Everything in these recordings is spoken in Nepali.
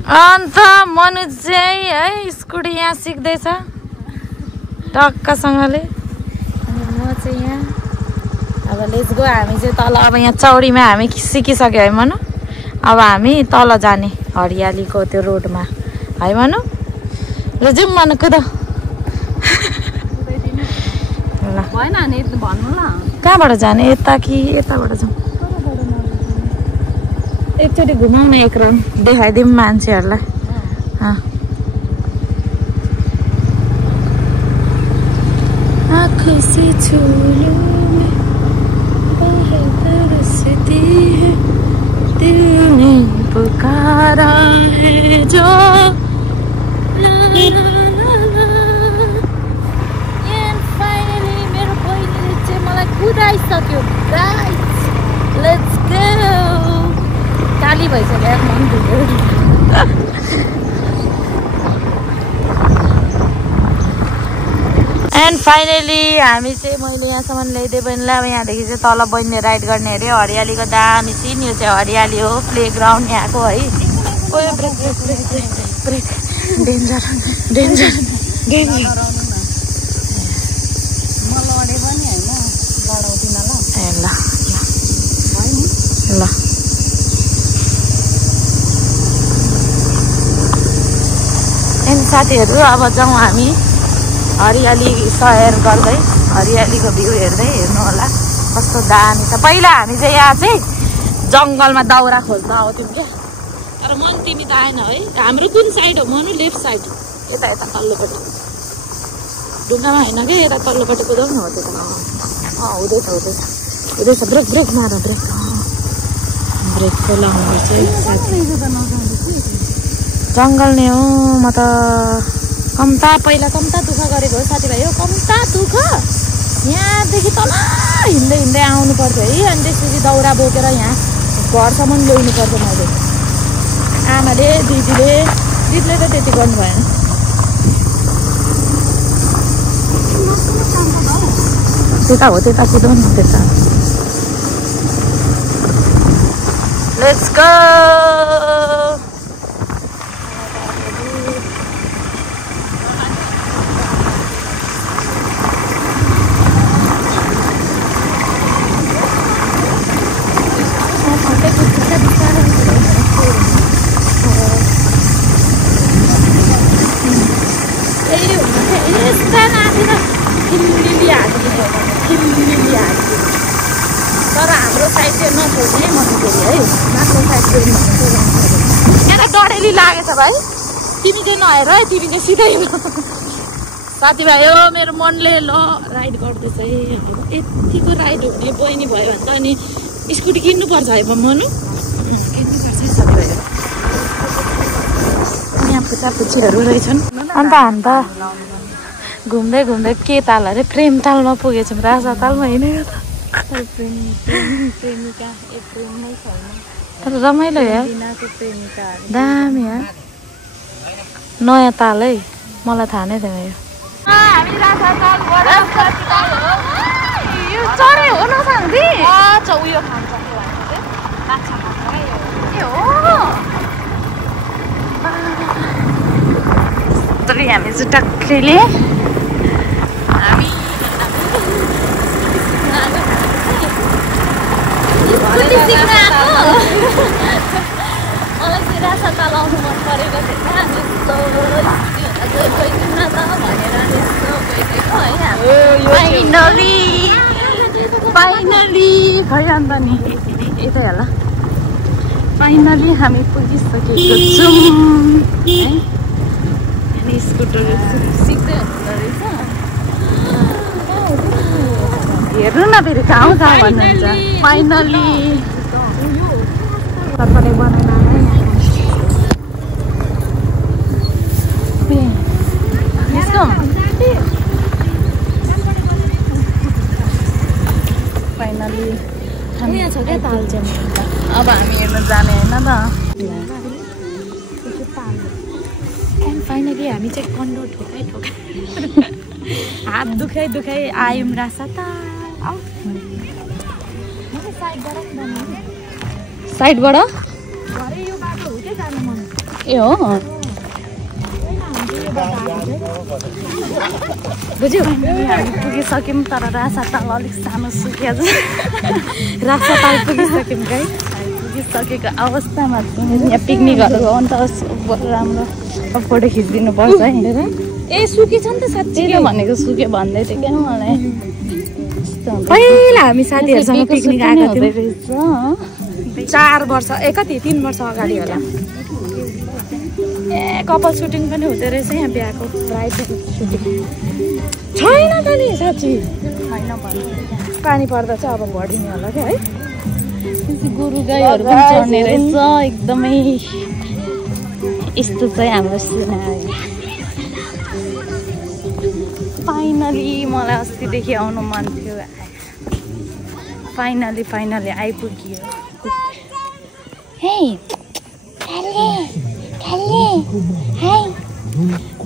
अन्त मनुज चाहिँ है स्कुटी यहाँ सिक्दैछ टक्कसँगले। अनि म चाहिँ यहाँ अब लेट्स गो। हामी चाहिँ तल अब यहाँ चौरीमा हामी सिकिसक्यो है मनु। अब हामी तल जाने हरियालीको त्यो रोडमा है मनु। ल जाउँ मनु कुद। कहाँबाट जाने यता कि यताबाट जाउँ? एकचोटि घुमाउन एक राउन्ड देखाइदिउँ मान्छेहरूलाई। आँखों से छू लो मैं बहुत तरसती है दिल ने पुकारा है जो ला ला ला ला। And finally मेरो बहिनीले चाहिँ मलाई कुदाइसक्यो गाइस। Let's go. काली भइसक्यो मन दुख्यो। एन्ड फाइनली हामी चाहिँ मैले यहाँसम्म ल्याइदिएँ बहिनीलाई। अब यहाँदेखि चाहिँ तल बहिनीले राइड गर्ने अरे हरियालीको दामी सिन। यो चाहिँ हरियाली हो प्लेग्राउन्ड यहाँको है। Break break break break break danger danger danger. म लडे पनि हैन लडाउँदिन ल। ए ल ल एन्ड साथीहरू अब जाउँ हामी हरियाली सैर गर्दै हरियालीको भ्यू हेर्दै। हेर्नु होला कस्तो दामी छ। पहिला हामी चाहिँ यहाँ चाहिँ जङ्गलमा दाउरा खोज्न आउँथ्यौँ क्या। तर मन तिमी त आएन है। हाम्रो कुन साइड हो मनु? लेफ्ट साइड यता यता तल्लोपट्टि ढुङ्गामा होइन क्या। यता तल्लोपट्टि कुदाउनु हो त्यो त। हुँदैछ हुँदैछ हुँदैछ। ब्रेक ब्रेक मार ब्रेक। ब्रेक त लाउनुपर्छ। जङ्गल नै हो। म त कम्ता पहिला कम्ता दुःख गरेको हो साथीभाइ हो। कम्ता दुःख यहाँदेखि तल हिँड्दै हिँड्दै आउनु पर्थ्यो है। अनि त्यसपछि दाउरा बोकेर यहाँ घरसम्म ल्याउनु पर्थ्यो मैले। आमाले दिदीले त त्यति गर्नु भएन। त्यता हो त्यता कुदाउनु त्यता। Let's go. तर हाम्रो साइड चाहिँ नछोड्ने मन्दिर है। माथिल्लो साइड यहाँ त डढेली लागेछ भाइ। तिमी चाहिँ नहेर है। तिमी चाहिँ सिधै साथीभाइ हो। मेरो मनले ल राइड गर्दैछ है। यतिको राइड हुने बहिनी भयो भने त अनि स्कुटी किन्नुपर्छ है मनु। किन्नुपर्छ है साथीभाइ। यहाँ पुच्चापुच्चीहरू रहेछन्। अन्त हामी त घुम्दै घुम्दै के ताल अरे प्रेम तालमा पुगेछौँ। राजा तालमा हिँडेको त। तर रमाइलो यार दामी यार। नयाँ ताल है। मलाई थाहा नै थिएन यो। चरे हो न साङ्दी। उयो खान्छ हामी चाहिँ टक्कैले हामी मलाई चाहिँ रासा ताल आउनु मन परेको थिएन। फाइनली खै अन्त नि यतै होला। फाइनली हामी पुगिसकेको छौँ है। अनि स्कुटर सिक्दै हुँदो रहेछ। हेर्नु न फेरि कहाँ कहाँ भन्नुहुन्छ। फाइनली सबैले बनाउन फाइनली हामी छ क्या ताल चाहिँ। अब हामी हेर्न जाने होइन त। एन्ड फाइनली हामी चाहिँ कन्डो ठोकाइ हात दुखाइ आयौँ रासा ताल। साइडबाट ए हो बुझ्यौ हामी पुगिसक्यौँ तर रासा ताल अलिक सानो सुकिया छ रासा ताल पुगिसक्यौँ गाई पुगिसकेको अवस्थामा यहाँ पिकनिकहरू आउनु त राम्रो अब फोटो खिचिदिनु पर्छ है ए सुकेछ नि त साँच्चै के भनेको सुक्यो भन्दै थियो क्या मलाई पहिला हामी साथीहरूसँग पिकनिक आएको थियौँ रहेछ 4 वर्ष कति 3 वर्ष अगाडि होला ए कपाल सुटिङ पनि हुँदो रहेछ यहाँ बिहाको ब्राइड सुटिङ छैन त नि साँच्ची छैन भन्नु पानी पर्दा चाहिँ अब बढिने होला क्या है गोरु गाईहरू पनि चढ्ने रहेछ एकदमै यस्तो चाहिँ हाम्रो सिनारी फाइनली मलाई अस्तिदेखि आउनु मन थियो फाइनली आइपुग्यो हे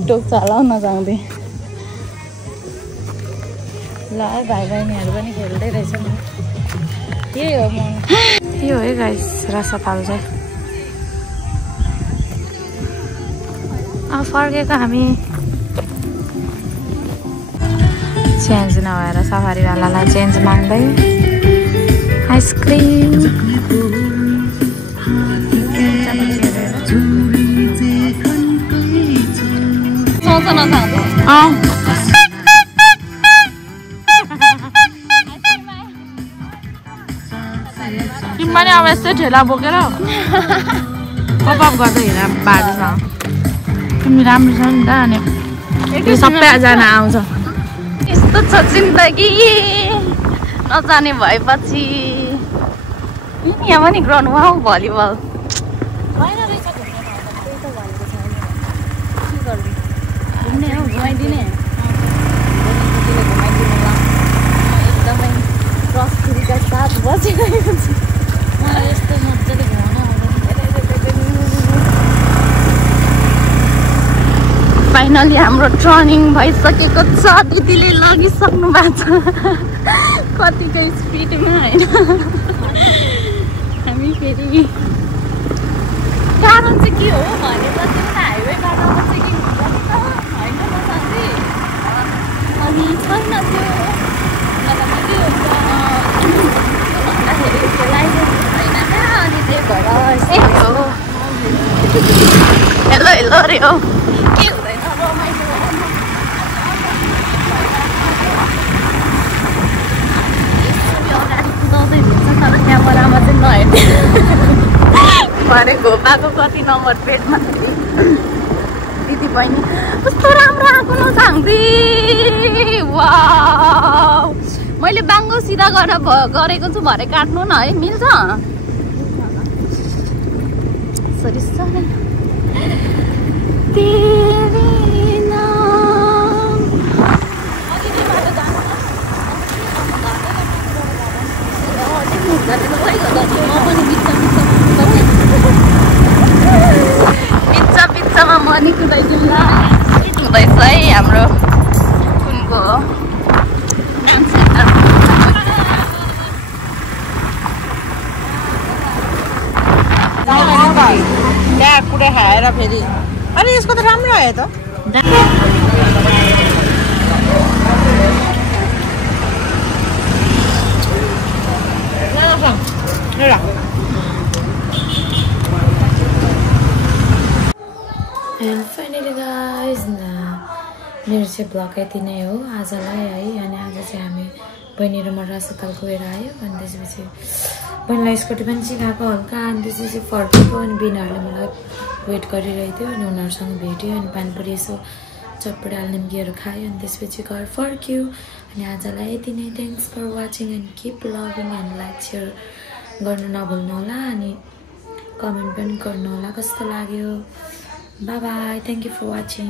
टोक चलाउन जाउँदै ल है भाइ बहिनीहरू पनि खेल्दै रहेछ नि यही हो यो है गाइस रासा ताल चाहिँ अब फर्केको हामी चेन्ज नभएर सफारीवालालाई चेन्ज माग्दै आइसक्रिम तिमी पनि अब यस्तै ठेला बोकेर पपअप गर्दै हिँड बाटोसँग तिमी राम्रो छ नि त अनि यो सबैजना आउँछ यस्तो छ जिन्दगी नजाने भएपछि यहाँ पनि ग्राउन्ड वाउ भलिबल घुम्ने हो घुमाइदिने एकदमै प्रस्तुतिका साथ बसिरहेको छु मलाई यस्तो मजाले घुमाउन फाइनली हाम्रो टर्निङ भइसकेको छ दिदीले लगिसक्नु भएको छ कतिको स्पिडमा होइन हामी फेरि कारण चाहिँ के हो भने त त्यो हाइवे बाटोमा चेकिङ हुन्छ नि त होइन न साथी अनि छैन त्यो मतलब के हुन्छ भन्दाखेरि त्यो लाइसेन्स छैन क्या अनि त्यही भएर हेलो अरे हो के हुँदैन रमाइलो अगाडि कुदाउँदै हुन्छ तर क्यामेरामा चाहिँ नहेर्ने भरे घोपाको कति नम्बर पेटमा दिदी बहिनी कस्तो राम्रो आएको न झाङ्री वाउ मैले बाङ्गो सिधा गरेको छु भरे काट्नु न है मिल्छ सरी सरी बिचमा मनी कुदाइदिउँ ल हुँदैछ है हाम्रो कुनको त्यहाँ कुडा खाएर फेरि अनि यसको त राम्रो आयो त एन्ड फाइनली गाइज मेरो चाहिँ ब्लग यति नै हो आजलाई है अनि आज चाहिँ हामी बहिनी र म रासा ताल गएर आयो अनि त्यसपछि बहिनीलाई स्कुटी पनि सिकाएको हल्का अनि त्यसपछि फर्केको अनि बिनाहरूले मलाई वेट गरिरहेको थियो अनि उनीहरूसँग भेट्यो अनि पानीपुरी यसो चटपट निम्कीहरू खायो अनि त्यसपछि घर फर्क्यो अनि आजलाई यति नै thanks for watching and keep loving and like share गर्नु नभुल्नु होला अनि कमेन्ट पनि गर्नु होला कस्तो लाग्यो bye bye thank you for watching